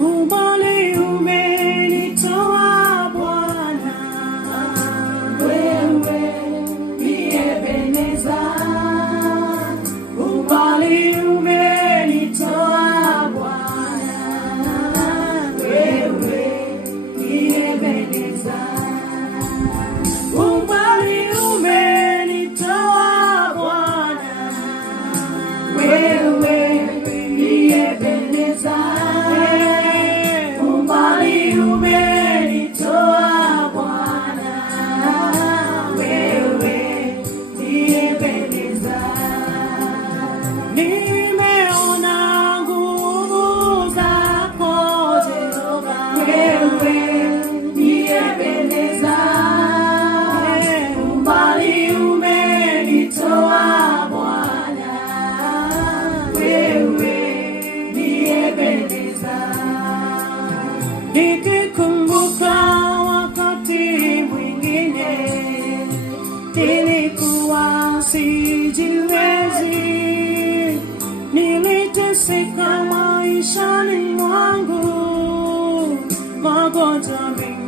umbali umenitoa Bwana, wewe ni Ebeneza. Umbali umenitoa Bwana, wewe ni Ebeneza. Umbali umenitoa Bwana, wewe ni Ebeneza. Umbali umenitoa Bwana, wewe ni Ebeneza. Nimeona nguvu zako Jehova, wewe ni Ebeneza. Umbali umenitoa Bwana, wewe ni Ebeneza. Nikikumbuka wakati mwingine nilikuwa sijiwezi, niliteseka maishani mwangu, magonjwa mengi